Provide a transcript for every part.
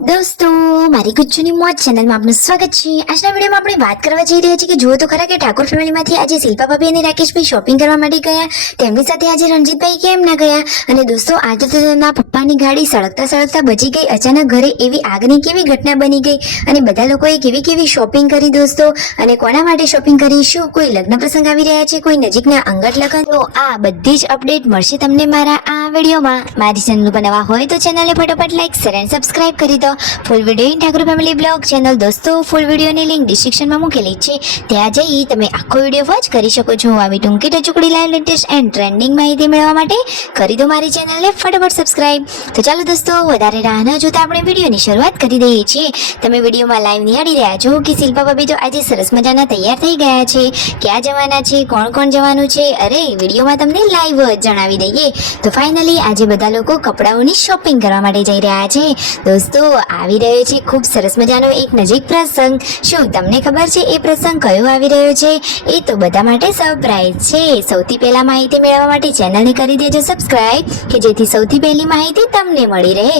દોસ્તો, મારી ગુજ્જુની મોજ ચેનલમાં આપનું સ્વાગત છે। આજના વિડીયોમાં આપણે વાત કરવા જઈ રહ્યા છીએ કે જુઓ તો ખરા કે ઠાકોર ફેમિલીમાંથી આજે શિલ્પા ભાભી અને રાકેશભાઈ શોપિંગ કરવા માટે ગયા, તેમની સાથે આજે રણજીતભાઈ કેમ ના ગયા। અને દોસ્તો, આજે તો તેમના પપ્પાની ગાડી સળગતા સળગતા બચી ગઈ। અચાનક ઘરે એવી આગની કેવી ઘટના બની ગઈ અને બધા લોકોએ કેવી કેવી શોપિંગ કરી દોસ્તો, અને કોના માટે શોપિંગ કરી, શું કોઈ લગ્ન પ્રસંગ આવી રહ્યા છે, કોઈ નજીકના અંગત લગ્ન, તો આ બધી જ અપડેટ મળશે તમને મારા આ વિડીયોમાં। મારી ચેનલ પર નવા હોય તો ચેનલને ફટાફટ લાઈક શેર અને સબસ્ક્રાઇબ કરી દો। Full video in Thakor family blog channel દોસ્તો, ફૂલ વિડીયોની લિંક ડિસ્ક્રિપ્શનમાં મૂકેલી છે, ત્યાં જઈ તમે આખો વિડીયો વોચ કરી શકો છો। આવી ટૂંકી ટચુકડી લાઈવ લેટેસ્ટ એન્ડ ટ્રેન્ડિંગ માહિતી મેળવવા માટે કરી દો મારી ચેનલને ફટાફટ સબસ્ક્રાઇબ। તો ચાલો દોસ્તો, વધારે રાહ ન જોતા આપણે વિડીયોની શરૂઆત કરી દઈએ છીએ। તમે વિડીયોમાં લાઈવ નિહાળી રહ્યા છો કે શિલ્પા ભાભી તો આજે સરસ મજાના તૈયાર થઈ ગયા છે। ક્યાં જવાના છે, કોણ કોણ જવાનું છે, અરે વિડીયોમાં તમને લાઈવ જ જણાવી દઈએ। તો ફાઇનલી આજે બધા લોકો કપડાઓની શોપિંગ કરવા માટે જઈ રહ્યા છે દોસ્તો। આવી રહ્યો છે ખૂબ સરસ મજાનો એક નજીક પ્રસંગ। શું તમને ખબર છે એ પ્રસંગ કયો આવી રહ્યો છે? એ તો બધા માટે સરપ્રાઈઝ છે। સૌથી પહેલા માહિતી મેળવવા માટે ચેનલને કરી દેજો સબસ્ક્રાઇબ, કે જેથી સૌથી પહેલી માહિતી તમને મળી રહે।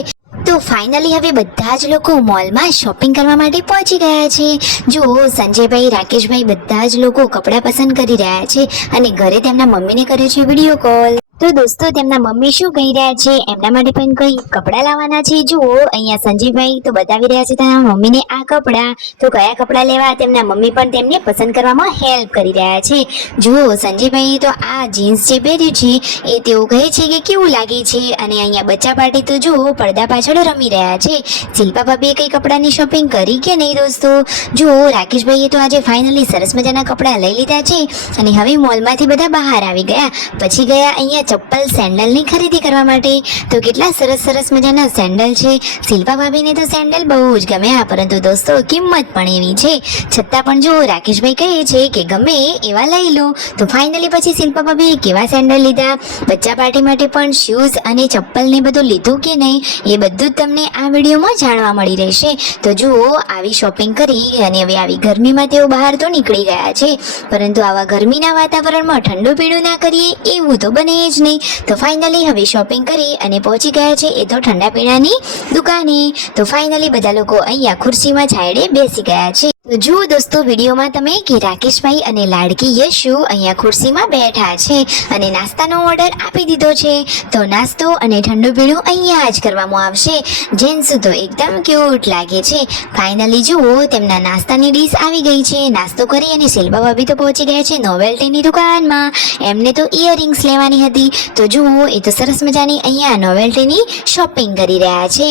તો ફાઇનલી હવે બધા જ લોકો મોલમાં શોપિંગ કરવા માટે પહોંચી ગયા છે। જો સંજયભાઈ, રાકેશભાઈ બધા જ લોકો કપડાં પસંદ કરી રહ્યા છે અને ઘરે તેમના મમ્મીને કર્યો છે વિડીયો કોલ। તો દોસ્તો, તેમના મમ્મી શું કહી રહ્યા છે, એમના માટે પણ કઈ કપડાં લાવવાના છે। જુઓ અહીંયા સંજયભાઈ તો બતાવી રહ્યા છે તેમના મમ્મીને આ કપડાં, તો કયા કપડાં લેવા તેમના મમ્મી પણ તેમને પસંદ કરવામાં હેલ્પ કરી રહ્યા છે। જુઓ સંજયભાઈ તો આ જીન્સ જે પહેર્યું છે એ તેઓ કહે છે કે કેવું લાગે છે, અને અહીંયા બચ્ચા પાર્ટી તો જુઓ પડદા પાછળ રમી રહ્યા છે। શિલ્પા ભાભીએ કઈ કપડાની શોપિંગ કરી કે નહીં દોસ્તો? જુઓ રાકેશભાઈએ તો આજે ફાઇનલી સરસ મજાના કપડાં લઈ લીધા છે અને હવે મોલમાંથી બધા બહાર આવી ગયા, પછી ગયા અહીંયા ચપ્પલ સેન્ડલની ખરીદી કરવા માટે। તો કેટલા સરસ સરસ મજાના સેન્ડલ છે। શિલ્પા ભાભીને તો સેન્ડલ બહુ જ ગમ્યા, પરંતુ દોસ્તો કિંમત પણ એવી છે, છતાં પણ જો રાકેશભાઈ કહે છે કે ગમે એવા લઈ લો। તો ફાઇનલી પછી શિલ્પા ભાભીએ કેવા સેન્ડલ લીધા, બચ્ચા પાર્ટી માટે પણ શૂઝ અને ચપ્પલ ને બધું લીધું કે નહીં, એ બધું જ તમને આ વિડીયોમાં જાણવા મળી રહેશે। તો જુઓ આવી શોપિંગ કરી અને હવે આવી ગરમીમાં તેઓ બહાર તો નીકળી ગયા છે, પરંતુ આવા ગરમીના વાતાવરણમાં ઠંડુ પીણું ના કરીએ એવું તો બને જ નહીં। તો ફાઇનલી હવે શોપિંગ કરી અને પહોંચી ગયા છે એ તો ઠંડા પીણાની દુકાને। તો ફાઇનલી બધા લોકો અહીંયા ખુરશીમાં છાંયડે બેસી ગયા છે। તો જુઓ દોસ્તો વિડીયોમાં તમે કે રાકેશભાઈ અને લાડકી યશુ અહીંયા ખુરશીમાં બેઠા છે અને નાસ્તાનો ઓર્ડર આપી દીધો છે। તો નાસ્તો અને ઠંડુ પીણું અહીંયા જ કરવામાં આવશે। જેન્ટ્સ તો એકદમ ક્યુટ લાગે છે। ફાઇનલી જુઓ તેમના નાસ્તાની ડીશ આવી ગઈ છે। નાસ્તો કરી અને શિલ્પા ભાભી તો પહોંચી ગયા છે નોવેલ્ટીની દુકાનમાં, એમને તો ઇયરિંગ્સ લેવાની હતી। તો જુઓ એ તો સરસ મજાની અહીંયા નોવેલ્ટીની શોપિંગ કરી રહ્યા છે।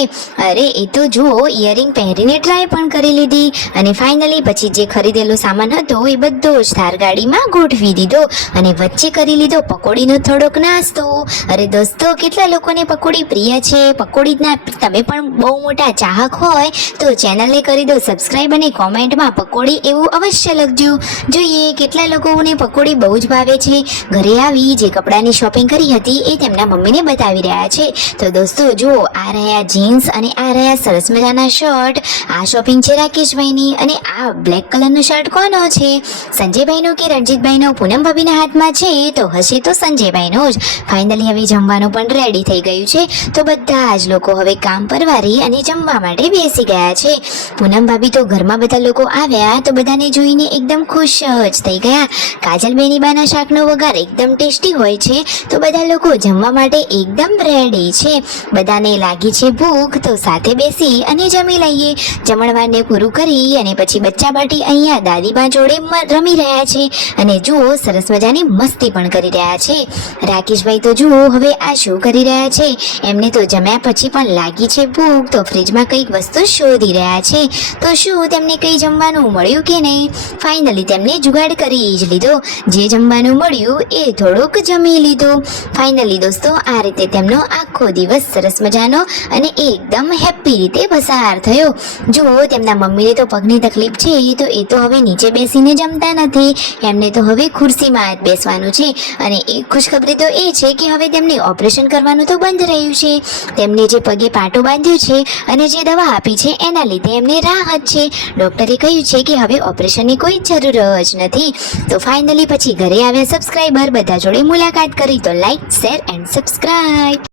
અરે એ તો જુઓ ઇયરિંગ પહેરીને ટ્રાય પણ કરી લીધી અને ફાઇનલી પછી જે ખરીદેલો સામાન હતો એ બધો જ થાર ગાડીમાં ગોઠવી દીધો અને વચ્ચે કરી લીધો પકોડીનો થોડોક નાસ્તો। અરે દોસ્તો, કેટલા લોકોને પકોડી પ્રિય છે? પકોડીના તમે પણ બહુ મોટા ચાહક હોય તો ચેનલને કરી દો સબસ્ક્રાઇબ અને કોમેન્ટમાં પકોડી એવું અવશ્ય લખજો। જોઈએ કેટલા લોકોને પકોડી બહુ જ ભાવે છે। ઘરે આવી જે કપડાની શોપિંગ કરી હતી એ તેમના મમ્મીને બતાવી રહ્યા છે। તો દોસ્તો જુઓ આ રહ્યા જીન્સ અને આ રહ્યા સરસ મજાના શર્ટ। આ શોપિંગ છે રાકેશભાઈની, અને આ બ્લેક કલરનો શર્ટ કોનો છે? સંજયભાઈનો કે રણજીતભાઈનો? પૂનમ ભાભીના હાથમાં છે તો હશે તો સંજયભાઈનો જ। ફાઇનલી હવે જમવાનું પણ રેડી થઈ ગયું છે, તો બધા જ લોકો હવે કામ પરવારી અને જમવા માટે બેસી ગયા છે। પૂનમ ભાભી તો ઘરમાં બધા લોકો આવ્યા તો બધાને જોઈને એકદમ ખુશ જ થઈ ગયા। કાજલ બેનીબાના શાકનો વઘાર એકદમ ટેસ્ટી હોય છે, તો બધા લોકો જમવા માટે એકદમ રેડી છે। બધાને લાગી છે ભૂખ, તો સાથે બેસી અને જમી લઈએ। જમણવારને પૂરું કરી અને પછી બચ્ચા પાર્ટી અહીંયા દાદીબા જોડે રમી રહ્યા છે અને જુઓ સરસ મજાની મસ્તી પણ કરી રહ્યા છે। રાકેશભાઈ તો જુઓ હવે આ શું કરી રહ્યા છે, એમને તો જમ્યા પછી પણ લાગી છે ભૂખ, તો ફ્રીજમાં કંઈક વસ્તુ શોધી રહ્યા છે। તો શું તેમને કંઈ જમવાનું મળ્યું કે નહીં? ફાઇનલી તેમને જુગાડ કરી જ લીધો, જે જમવાનું મળ્યું એ થોડુંક જમી લીધું। ફાઇનલી દોસ્તો આ રીતે તેમનો આખો દિવસ સરસ મજાનો અને એકદમ હેપી રીતે પસાર થયો। જુઓ તેમના મમ્મીને તો પગની તકલીફ છે તો એ તો હવે નીચે બેસીને જમતા નથી, એમને તો હવે ખુરશીમાં જ બેસવાનું છે। અને એક ખુશખબરી તો એ છે કે હવે તેમને ઓપરેશન કરવાનું તો બંધ રહ્યું છે। તેમને જે પગે પાટો બાંધ્યો છે અને જે દવા આપી છે એના લીધે એમને રાહત છે। ડોક્ટરે કહ્યું છે કે હવે ઓપરેશનની કોઈ જરૂર જ નથી। તો ફાઇનલી પછી ઘરે આવ્યા સબસ્ક્રાઇબર બધા જોડે મુલાકાત કરી, તો લાઈક શેર એન્ડ સબસ્ક્રાઇબ।